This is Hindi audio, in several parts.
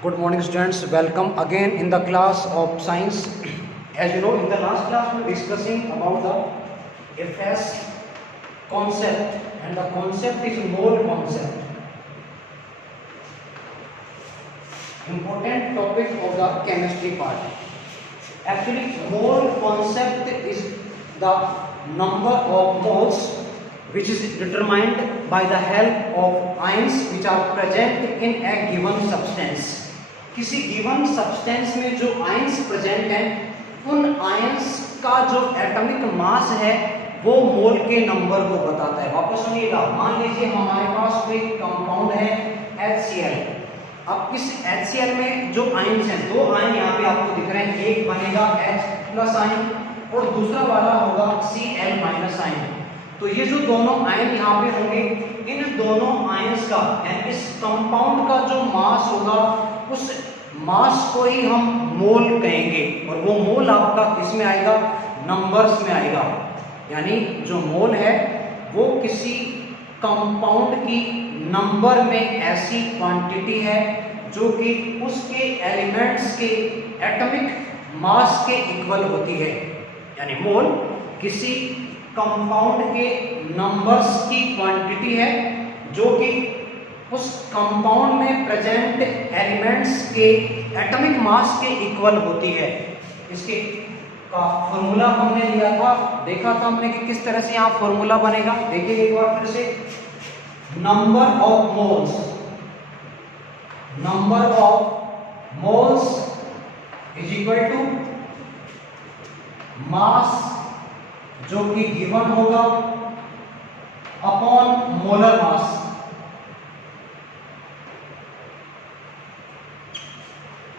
Good morning students, welcome again in the class of science. As you know, in the last class we were discussing about the FS concept, and the concept is mole concept. Important topic of the chemistry part. Actually, mole concept is the number of moles which is determined by the help of ions which are present in a given substance. किसी गिवन सब्सटेंस में जो आयंस प्रेजेंट हैं, उन आयंस का जो एटॉमिक मास है वो मोल के नंबर को बताता है। वापस सुनिएगा, मान लीजिए हमारे पास कोई कंपाउंड है HCl। अब इस HCl में जो आयंस हैं, दो आयन यहाँ पे आपको दिख रहे हैं, एक बनेगा H+ आयन और दूसरा वाला होगा Cl- आयन। तो ये जो दोनों आयन यहाँ पे होंगे, इन दोनों आयंस का यानी इस कंपाउंड का जो मास होगा, उस मास को ही हम मोल कहेंगे। और वो मोल आपका किस में आएगा? नंबर्स में आएगा। यानी जो मोल है वो किसी कंपाउंड की नंबर में ऐसी क्वांटिटी है जो कि उसके एलिमेंट्स के एटॉमिक मास के इक्वल होती है। यानी मोल किसी कंपाउंड के नंबर्स की क्वांटिटी है जो कि उस कंपाउंड में प्रेजेंट एलिमेंट्स के एटॉमिक मास के इक्वल होती है। इसके का फॉर्मूला हमने लिया था, देखा था हमने कि किस तरह से यहाँ फॉर्मूला बनेगा। देखिए एक बार फिर से, number of moles is equal to mass जो कि गिवन होगा upon molar mass.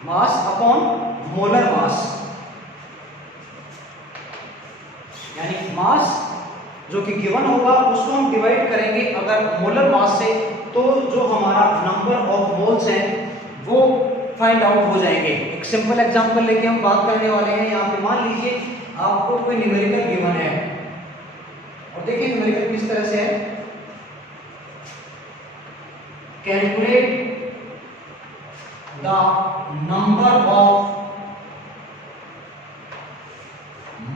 Mass upon molar mass, यानी मास जो कि गिवन होगा उसको हम डिवाइड करेंगे अगर मोलर मास से, तो जो हमारा नंबर ऑफ मोल्स है वो फाइंड आउट हो जाएंगे। एक सिंपल एग्जांपल लेके हम बात करने वाले हैं। यहाँ पे मान लीजिए आपको कोई न्यूमेरिकल गिवन है और देखिए न्यूमेरिकल किस तरह से है। Calculate the number of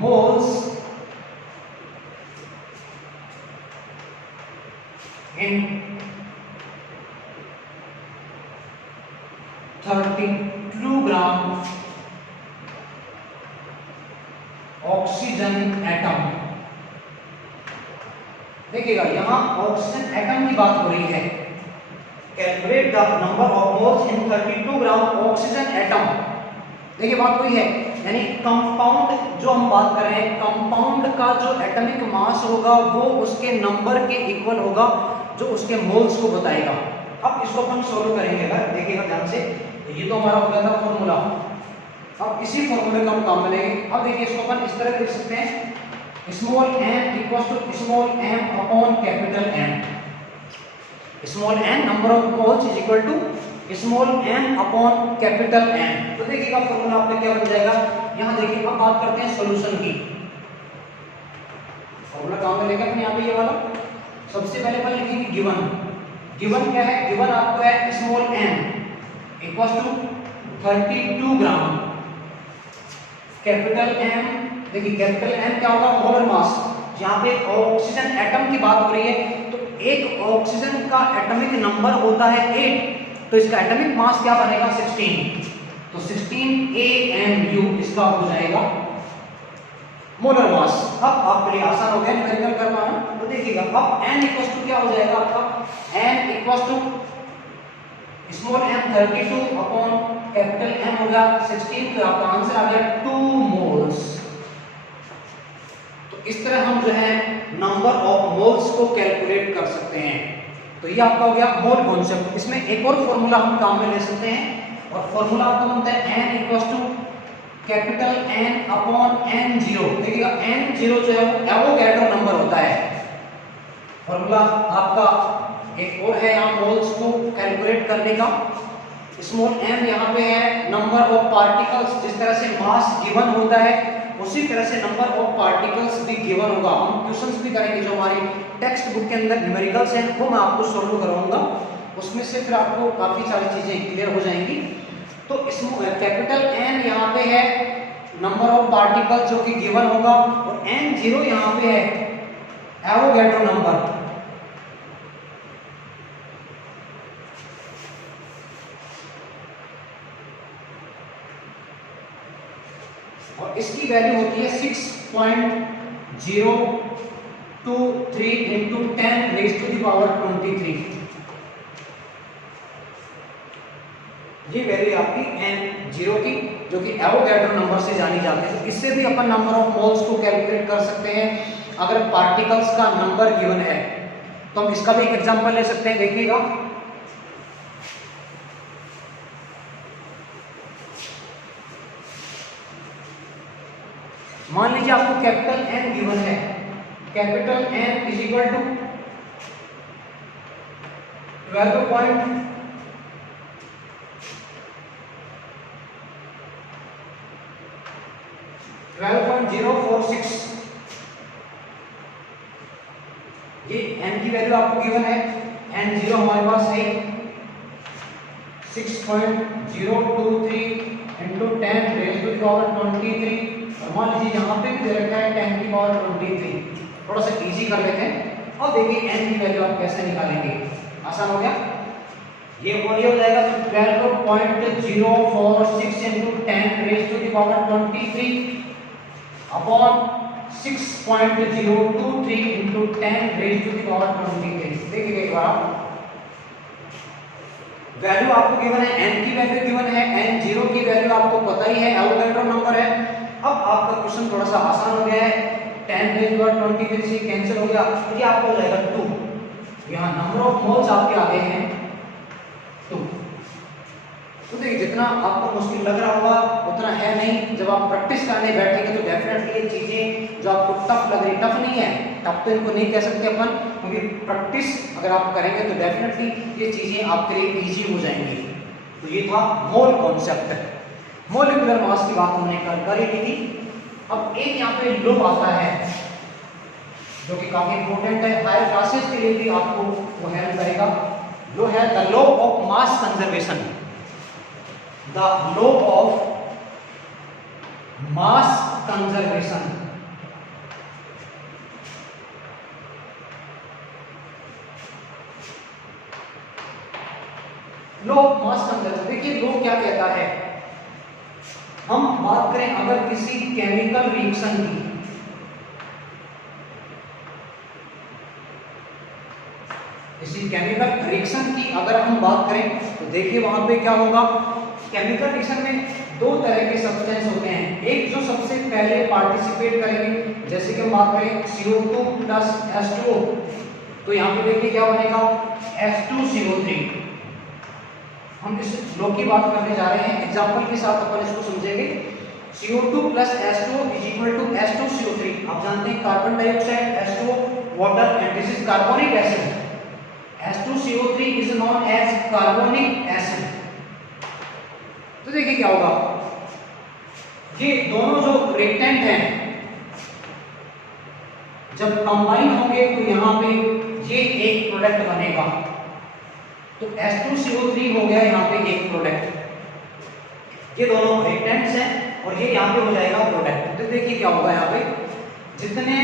moles in 32 gram oxygen atom. देखिएगा यहाँ ऑक्सीजन एटम की बात हो रही है। Calculate the number of moles in 32 gram oxygen atom. देखिए बात वही है, यानी कंपाउंड जो हम बात कर रहे हैं, कंपाउंड का जो एटॉमिक मास होगा वो उसके नंबर के इक्वल होगा जो उसके मोल्स को बताएगा। अब इसको अपन सोल्व करेंगे। अगर देखिएगा ध्यान से, ये तो हमारा हो गया था फॉर्मूला। अब इसी फॉर्मूले का हम काम में लेंगे। अब देखिए इसको अपन इस तरह लिख सकते हैं, small m equals to small m upon capital M। Small n number of moles is equal to small m upon capital M। तो देखिएगा फॉर्मूला आपका क्या बन जाएगा। यहाँ देखिए अब बात करते हैं सॉल्यूशन की। फॉर्मूला काम में लेकर यहाँ पे ये वाला सबसे पहले अपन लिखेंगे गिवन क्या है। गिवन आपको है small m equals to 32 gram capital M। देखिए कैपिटल M क्या होगा? Molar mass. यहाँ पे ऑक्सीजन एटम की बात हो रही है, तो एक ऑक्सीजन का एटॉमिक नंबर होता है 8, तो इसका एटॉमिक मास क्या बनेगा? 16। तो 16 AMU इसका हो जाएगा मोलर मास। अब आपके लिए आसान हो गया न्यूमेरिकल कर पाना। तो देखिएगा अब n इक्वल्स टू क्या हो जाएगा आपका? n equals to small m 32 upon capital M हो गया 16, तो आपका आंसर आ गया 2 मोल्स। तो इस तरह हम जो है नंबर ऑफ मोल्स को कैलकुलेट कर सकते हैं। तो ये आपका हो गया मोल कॉन्सेप्ट। इसमें एक और फॉर्मूला हम काम में ले सकते हैं, और फॉर्मूला आपका बनता है n equals to capital N upon N0। देखिएगा N0 जो है वो एवोगैड्रो नंबर होता है। फॉर्मूला आपका एक और है यहाँ मोल्स को कैलकुलेट करने का। स्मॉल m यहाँ पे है नंबर ऑफ पार्टिकल्स। जिस तरह से मास गिवन होता है उसी तरह से नंबर ऑफ पार्टिकल्स भी गिवन होगा। हम क्वेश्चंस भी करेंगे जो हमारी टेक्स्ट बुक के अंदर न्यूमेरिकल्स हैं वो मैं आपको सॉल्व कराऊंगा। उसमें से फिर आपको काफ़ी सारी चीज़ें क्लियर हो जाएंगी। तो कैपिटल एन यहाँ पे है नंबर ऑफ पार्टिकल जो कि गिवन होगा, और एन जीरो यहाँ पे है एवोगैड्रो नंबर। और इसकी वैल्यू होती है 6.023 इंटू 10⁻23। ये वैल्यू आपकी एन जीरो की, जो कि एवोगैड्रो नंबर से जानी जाती है। तो इससे भी अपन नंबर ऑफ मोल्स को कैलकुलेट कर सकते हैं अगर पार्टिकल्स का नंबर गिवन है। तो हम इसका भी एक एग्जांपल ले सकते हैं, देखिएगा। मान लीजिए आपको कैपिटल एन गिवन है, capital N is equal to 12.046। ये n की वैल्यू आपको गिवन है, n जीरो हमारे पास है 6.023 इंटू 10⁻23। और मान लीजिए यहाँ पे भी दे रखा है 10⁻23। थोड़ा सा इजी कर लेते हैं और देखिए n की वैल्यू आप कैसे निकालेंगे। आसान हो गया, ये हो जाएगा 12.046 इंटू 10⁻23 अपॉन 6.023 इंटू 10⁻23। देखिए एक बार वैल्यू आपको गिवन है, n की वैल्यू गिवन है, n जीरो की वैल्यू आपको पता ही है, एवोगैड्रो नंबर है। अब आपका क्वेश्चन थोड़ा सा आसान हो गया है, 10⁻23 से कैंसिल हो गया, तो ये आपको हो जाएगा 2। यहाँ नंबर ऑफ मोल्स आपके आगे हैं 2। तो देखिए जितना आपको मुश्किल लग रहा होगा उतना है नहीं। जब आप प्रैक्टिस करने बैठेंगे तो डेफिनेटली ये चीजें जो आपको टफ लग रही, टफ नहीं है, टफ तो इनको नहीं कह सकते अपन, क्योंकि प्रैक्टिस अगर आप करेंगे तो डेफिनेटली ये चीजें आपके लिए इजी हो जाएंगी। तो ये था मोल कॉन्सेप्ट, मोलिकुलर मास की बात हमने कर ही थी। अब एक यहाँ पे लो आता है जो कि काफी इंपॉर्टेंट है, हायर क्लासेस के लिए भी आपको वो हेल्प करेगा। लो है the law of mass conservation, the law of mass conservation. Law of mass conservation, देखिए लॉ क्या कहता है। हम बात करें अगर किसी केमिकल रिएक्शन की, किसी केमिकल रिएक्शन की अगर हम बात करें तो देखिए वहां पे क्या होगा। केमिकल रिएक्शन में दो तरह के सब्सटेंस होते हैं, एक जो सबसे पहले पार्टिसिपेट करेंगे, जैसे कि हम बात करें CO2 प्लस H2O, तो यहाँ पे देखिए क्या बनेगा H2CO3। हम इस लो की बात करने जा रहे हैं, एग्जांपल के साथ अपन इसको समझेंगे। CO2 plus H2O is equal to H2CO3। आप जानते हैं carbon dioxide, H2O water, and this is carbonic acid. H2CO3 is known as carbonic acid. तो देखिए क्या होगा, ये दोनों जो रिएक्टेंट हैं जब कंबाइन होंगे तो यहाँ पे ये एक प्रोडक्ट बनेगा। तो H2CO3 हो गया यहाँ पे एक प्रोडक्ट, ये दोनों रिएक्टेंट्स हैं और ये यहाँ पे हो जाएगा प्रोडक्ट। तो देखिए क्या होगा, यहाँ पे जितने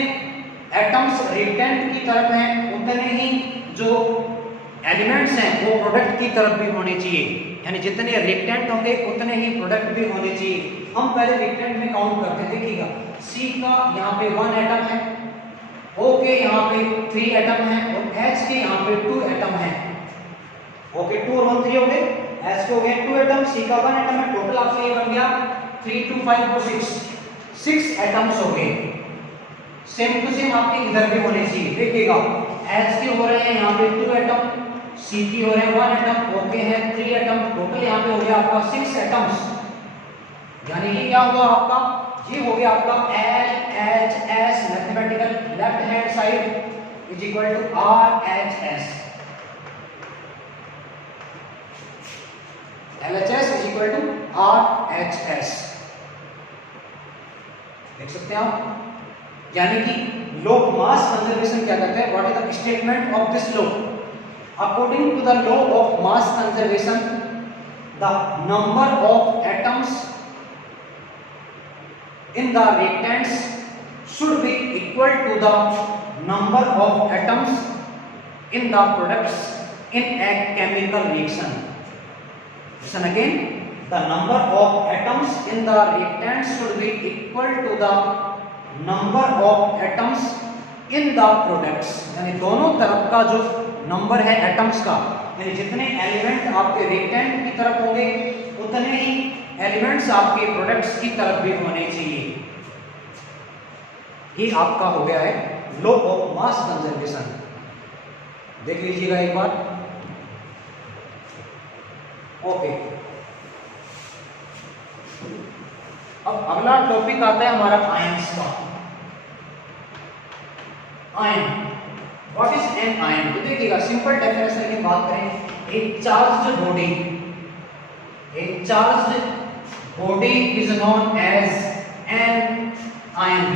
एटम्स रिएक्टेंट की तरफ हैं उतने ही जो एलिमेंट्स हैं वो प्रोडक्ट की तरफ भी होने चाहिए, यानी जितने रिएक्टेंट होंगे उतने ही प्रोडक्ट भी होने चाहिए। हम पहले रिएक्टेंट में काउंट करते हैं, देखिएगा C का यहाँ पे 1 एटम है, O के यहाँ पे 3 एटम है और H के यहाँ पे 2 एटम है। O के 2 और 1 3 हो गए, H के हो गए 2 एटम, C का 1 एटम है, टोटल आपका ये बन गया 3 2 5 4 6 एटम्स हो गए। सेम टू सेम आपके इधर भी होने चाहिए। देखिएगा H के हो रहे हैं यहाँ पे 2 एटम, C की हो रहे हैं 1 एटम, O के हैं 3 एटम, टोटल यहाँ पे हो गया आपका 6 एटम्स। यानी कि क्या होगा आपका, ये हो गया आपका LHS, mathematical left hand side is equal to RHS। LHS is equal to RHS, देख सकते हैं आप। यानी कि लॉ ऑफ मास कंजर्वेशन क्या कहता है, what is the statement of this law. According to the law of mass conservation, the number of atoms in the reactants should be equal to the number of atoms in the products in a chemical reaction. Listen again, the number of atoms in the reactants should be equal to the number of atoms in the products. यानी दोनों तरफ का जो नंबर है एटम्स का, यानी जितने एलिमेंट आपके रिएक्टेंट की तरफ होंगे उतने ही एलिमेंट्स आपके प्रोडक्ट्स की तरफ भी होने चाहिए। ये आपका हो गया है लॉ ऑफ मास कंजर्वेशन। देख लीजिएगा एक बार। ओके, अब अगला टॉपिक आता है हमारा आयंस का। Ion, what is an ion? तो देखिएगा सिंपल डेफिनेशन की बात करें, एक charged body is known as an ion.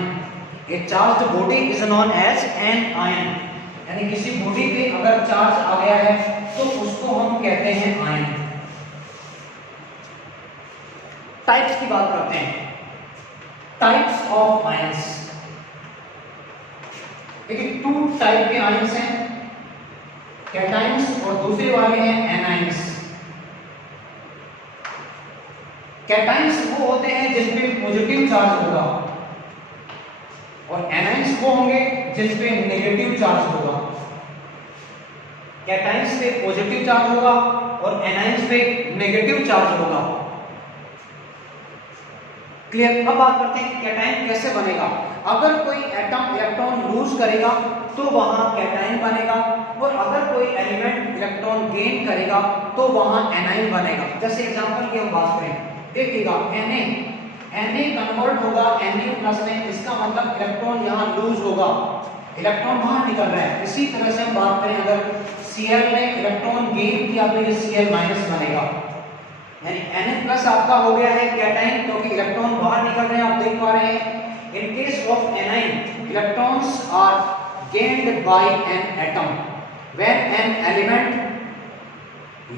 A charged body is known as an ion, यानी किसी बॉडी पे अगर चार्ज आ गया है तो उसको हम कहते हैं आयन। टाइप्स की बात करते हैं, टाइप्स ऑफ आयंस। देखिए 2 टाइप के आयंस हैं, कैटायंस और दूसरे वाले हैं एनायंस। कैटायंस वो होते हैं जिनपे पॉजिटिव चार्ज होगा और एनायंस वो होंगे जिस पे नेगेटिव चार्ज होगा। कैटायंस पे पॉजिटिव चार्ज होगा और एनायंस पे नेगेटिव चार्ज होगा। क्लियर? अब बात करते हैं कैटायन कैसे बनेगा। अगर कोई एटम इलेक्ट्रॉन लूज करेगा तो वहां कैटायन बनेगा, और अगर कोई एलिमेंट इलेक्ट्रॉन गेन करेगा तो वहां एनायन बनेगा। जैसे एग्जांपल की हम बात करें, देखिएगा Na कन्वर्ट होगा Na+ में, इसका मतलब इलेक्ट्रॉन यहाँ लूज होगा, इलेक्ट्रॉन बाहर निकल रहा है। इसी तरह से हम बात करें, अगर Cl ने इलेक्ट्रॉन गेन किया तो ये Cl- बनेगा, यानी Na+ आपका हो गया है कैटायन, क्योंकि इलेक्ट्रॉन बाहर निकल रहे हैं, आप देख पा रहे हैं। In case of anion, electrons are gained by an atom. When an element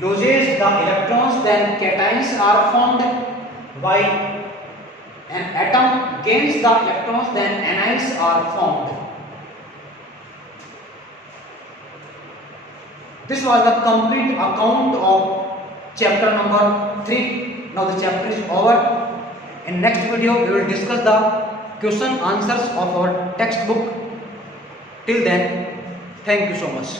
loses the electrons, then cations are formed by an atom gains the electrons, then anions are formed. This was the complete account of chapter number 3. Now the chapter is over. In next video we will discuss the question answers of our textbook. Till then, thank you so much.